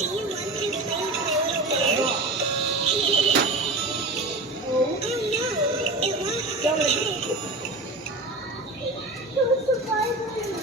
you want to play with my little bear? Oh no, it lost. Go ahead. So surprising.